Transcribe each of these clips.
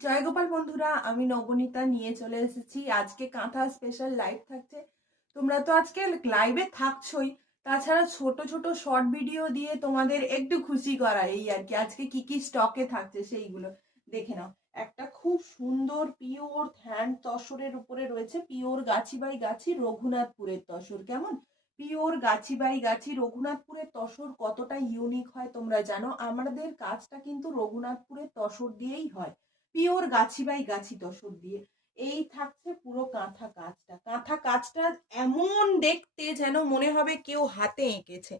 জয় গোপাল বন্ধুরা, আমি নবনীতা নিয়ে চলে এসেছি আজকে কাঁথা স্পেশাল লাইভ থাকছে। তোমরা তো আজকে লাইভে থাকছোই, তাছাড়া ছোট ছোট শর্ট ভিডিও দিয়ে তোমাদের একটু খুশি করা, এই আর কি। আজকে কি কি স্টকে থাকছে সেইগুলো দেখে নাও। একটা খুব সুন্দর পিওর হ্যান্ড তসরের উপরে রয়েছে, পিওর গাছি বাই গাছি রঘুনাথপুরের তসর। কেমন পিওর গাছি বাই গাছি রঘুনাথপুরের তসর কতটা ইউনিক হয় তোমরা জানো? আমাদের কাজটা কিন্তু রঘুনাথপুরের তসর দিয়েই হয়, পিওর গাছি বাই গাছি তসর দিয়ে। এই থাকছে পুরো কাঁথা কাজটা এমন দেখতে যেন মনে হবে কেউ হাতে এঁকেছে।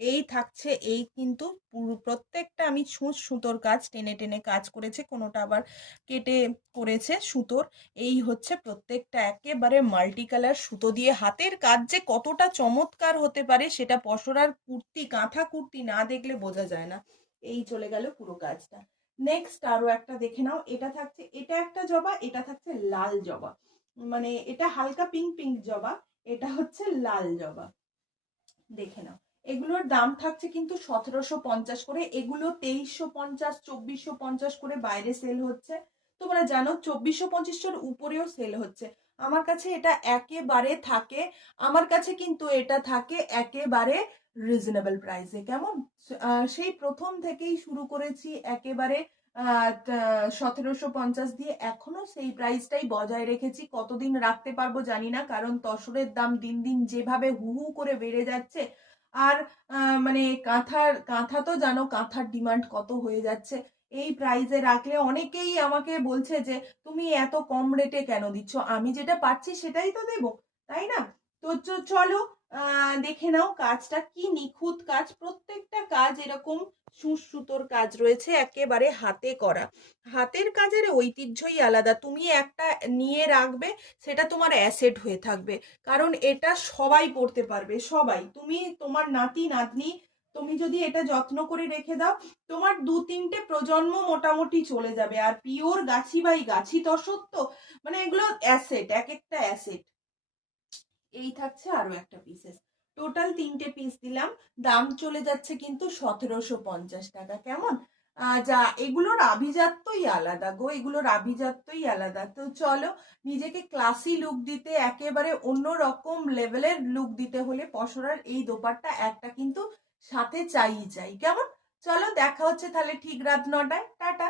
এই থাকছে, এই কিন্তু পুরো প্রত্যেকটা আমি সুতোর কাজ টেনে টেনে কাজ করেছে, কোনোটা আবার কেটে করেছে সুতোর। এই হচ্ছে প্রত্যেকটা একেবারে মাল্টি কালার সুতো দিয়ে হাতের কাজ যে কতটা চমৎকার হতে পারে সেটা পসরার কুর্তি, কাঁথা কুর্তি না দেখলে বোঝা যায় না। এই চলে গেল পুরো কাজটা। নেক্সট আরো একটা দেখে নাও, এটা থাকছে, এটা একটা জবা, এটা থাকছে লাল জবা, মানে এটা হালকা পিঙ্ক পিঙ্ক জবা, এটা হচ্ছে লাল জবা। দেখে নাও, এগুলোর দাম থাকছে কিন্তু 1750 করে, এগুলো 2350 2450 করে বাইরে সেল হচ্ছে। তোমরা জানো 2450-এর উপরেও সেল হচ্ছে। আমার কাছে এটা একেবারে থাকে, আমার কাছে কিন্তু এটা থাকে একেবারে রিজনেবল প্রাইসে। কেমন সেই প্রথম থেকেই শুরু করেছি একেবারে 1750 দিয়ে, এখনো সেই প্রাইসটাই বজায় রেখেছি। কতদিন রাখতে পারবো জানি না, কারণ তসরের দাম দিন দিন যেভাবে হু হু করে বেড়ে যাচ্ছে। আর মানে কাঁথা তো জানো, কাঁথার ডিমান্ড কত হয়ে যাচ্ছে। এই প্রাইসে রাখলে অনেকেই আমাকে বলছে যে তুমি এত কম রেটে কেন দিচ্ছ, আমি যেটা পাচ্ছি সেটাই তো দেবো, তাই না? তো চলো দেখে নাও কাজটা কি নিখুঁত কাজ, প্রত্যেকটা কাজ এরকম সুতোর কাজ রয়েছে, একেবারে হাতে করা। হাতের কাজের ঐতিহ্যই আলাদা, তুমি একটা নিয়ে রাখবে, সেটা তোমার অ্যাসেট হয়ে থাকবে। কারণ এটা সবাই পড়তে পারবে, সবাই। তুমি তোমার নাতি নাতনি, তুমি যদি এটা যত্ন করে রেখে দাও, তোমার 2-3টে প্রজন্ম মোটামুটি চলে যাবে। আর পিওর গাছি বাই গাছি তসর তো, মানে এগুলো অ্যাসেট, এক একটা অ্যাসেট। এই থাকছে আরো একটা পিসেস, টোটাল 3টে পিস দিলাম। দাম চলে যাচ্ছে কিন্তু 1750 টাকা। কেমন যা, এগুলোর আভিজাত্যই আলাদা গো, এগুলোর আভিজাত্যই আলাদা। তো চলো, নিজেকে ক্লাসি লুক দিতে, একেবারে অন্য রকম লেভেলের লুক দিতে হলে পসরার এই দোপাট্টা একটা কিন্তু সাথে চাই চাই। কেমন, চলো দেখা হচ্ছে তাহলে ঠিক রাত 9টায়। টাটা।